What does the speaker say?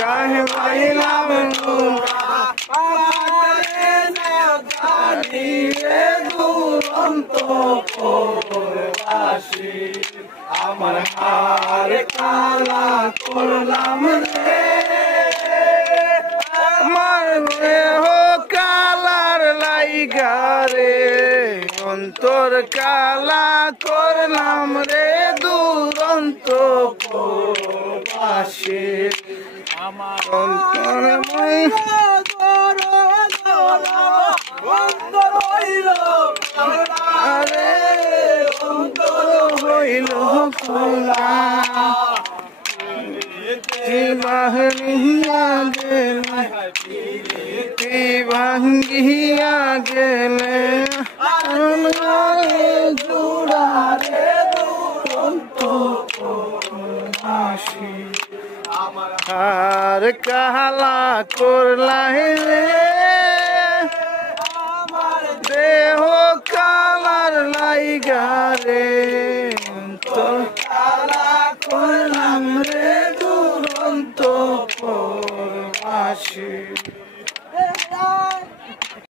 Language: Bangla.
কাহে পাইলাম দুরন্ত পরবাসী আমার হার কালা করলাম রে আমার দেহ কালার লাইগা রে অন্তর কালা করলাম রে দুরন্ত পরবাসী আমার অন্তর আরে অন্তর হইল খোলা ভাঙ্গিয়া গেলে জোড়ারে দুরন্ত পরবাসী আর কালা করলাই রে দেহ কালার লাইগা রে